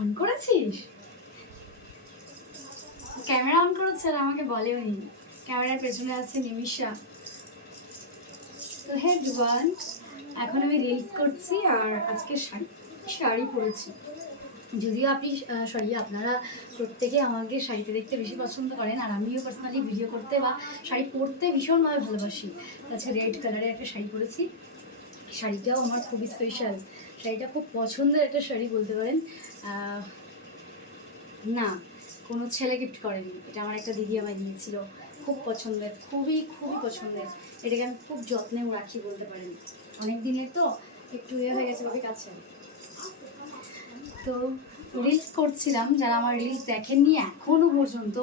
On করেছিস? Camera on করেছে আর আমাকে বলেও নি। ক্যামেরার পেছনে আছে নিমিষা। তো হে জুয়ান এখন আমি রিলস করছি আর আজকে শাড়ি শাড়ি পরেছি। যদিও আপনি সরি আপনারা প্রত্যেকে আমাকে শাড়িতে দেখতে বেশি পছন্দ করেন আর আমিও পার্সোনালি ভিডিও করতে বা শাড়ি পরতে ভীষণভাবে ভালোবাসি। তাছাড়া রেড কালারের একটা শাড়ি পরেছি। শাড়িটাও আমার খুবই স্পেশাল শাড়িটা খুব পছন্দের একটা শাড়ি বলতে পারেন। না, কোনো ছেলে গিফট করেনি। এটা আমার একটা দিদি আমায় দিয়েছিল। খুব পছন্দের, খুবই খুবই পছন্দের। এটাকে আমি খুব যত্নেও রাখি বলতে পারেন। অনেক দিনের তো, একটু ইয়ে হয়ে গেছে ওদের কাছে। তো রিলস করছিলাম, যারা আমার রিলস দেখেননি এখনও পর্যন্ত,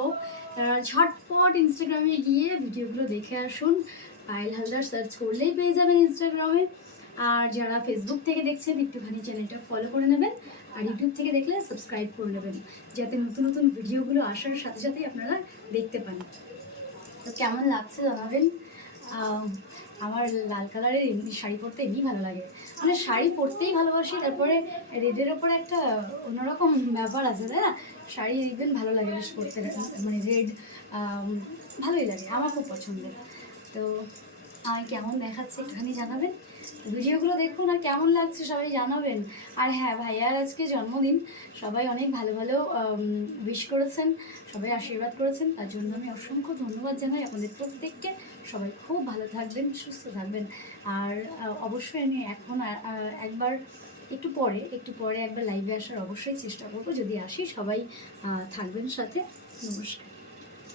তারা ঝটপট ইনস্টাগ্রামে গিয়ে ভিডিওগুলো দেখে আসুন। পায়েল হালদার সার্চ করলেই পেয়ে যাবেন ইনস্টাগ্রামে আর যারা ফেসবুক থেকে দেখছেন, একটুখানি চ্যানেলটা ফলো করে নেবেন আর ইউটিউব থেকে দেখলে সাবস্ক্রাইব করে নেবেন, যাতে নতুন নতুন ভিডিওগুলো আসার সাথে সাথেই আপনারা দেখতে পান। তো কেমন লাগছে জানাবেন? আমার লাল কালারের এমনি শাড়ি পরতে এমনি ভালো লাগে। মানে শাড়ি পরতেই ভালোবাসি, তারপরে রেডের ওপরে একটা অন্যরকম ব্যাপার আছে, তাই না? শাড়ি দেখবেন ভালো লাগে বেশ পরতে মানে রেড ভালোই লাগে, আমার খুব পছন্দের। তো আমায় কেমন দেখাচ্ছে একটুখানি জানাবেন? ভিডিওগুলো দেখুন আর কেমন লাগছে সবাই জানাবেন। আর হ্যাঁ ভাইয়ার আজকে জন্মদিন, সবাই অনেক ভালো ভালো উইশ করেছেন, সবাই আশীর্বাদ করেছেন। তার জন্য আমি অসংখ্য ধন্যবাদ জানাই আপনাদের প্রত্যেককে। সবাই খুব ভালো থাকবেন, সুস্থ থাকবেন। আর অবশ্যই আমি এখন একবার, একটু পরে একটু পরে একবার লাইভে আসার অবশ্যই চেষ্টা করব। যদি আসি সবাই থাকবেন সাথে। নমস্কার।